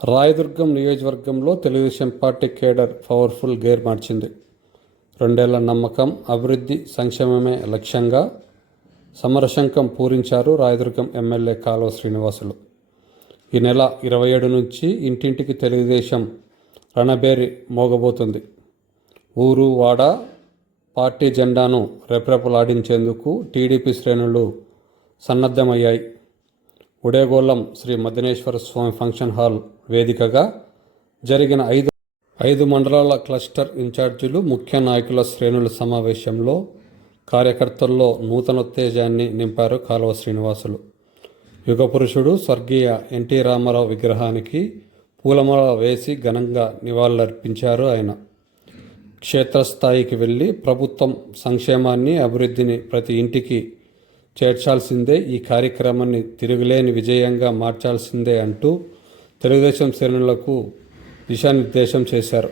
రాయదుర్గం నియోజకవర్గంలో Telugu Desam party cadre powerful gear మార్చింది. 2 ఏళ్ల నమ్మకం, అభివృద్ధి, సంక్షేమమే లక్ష్యంగా సమరశంఖం పూరించారు రాయదుర్గం ఎమ్మెల్యే కాలువ శ్రీనివాసులు. ఈ నెల 27 నుంచి ఇంటింటికి తెలుగుదేశం రణబేరి మోగబోతుంది. ఊరు వాడ పార్టీ జెండాను రెపరెపలాడించేందుకు టీడీపీ శ్రేణులు సన్నద్ధమయ్యాయి. ఉడేగోళం శ్రీ మద్దనేశ్వర స్వామి ఫంక్షన్ హాల్ వేదికగా జరిగిన ఐదు మండలాల క్లస్టర్ ఇన్ఛార్జీలు, ముఖ్య నాయకుల శ్రేణుల సమావేశంలో కార్యకర్తల్లో నూతనోత్తేజాన్ని నింపారు కాలువ శ్రీనివాసులు. యుగపురుషుడు స్వర్గీయ ఎన్టీ రామారావు విగ్రహానికి పూలమాల వేసి ఘనంగా నివాళులర్పించారు ఆయన. క్షేత్రస్థాయికి వెళ్ళి ప్రభుత్వం సంక్షేమాన్ని, అభివృద్ధిని ప్రతి ఇంటికి చేర్చాల్సిందే, ఈ కార్యక్రమాన్ని తిరుగులేని విజయంగా మార్చాల్సిందే అంటూ తెలుగుదేశం శ్రేణులకు దిశానిర్దేశం చేశారు.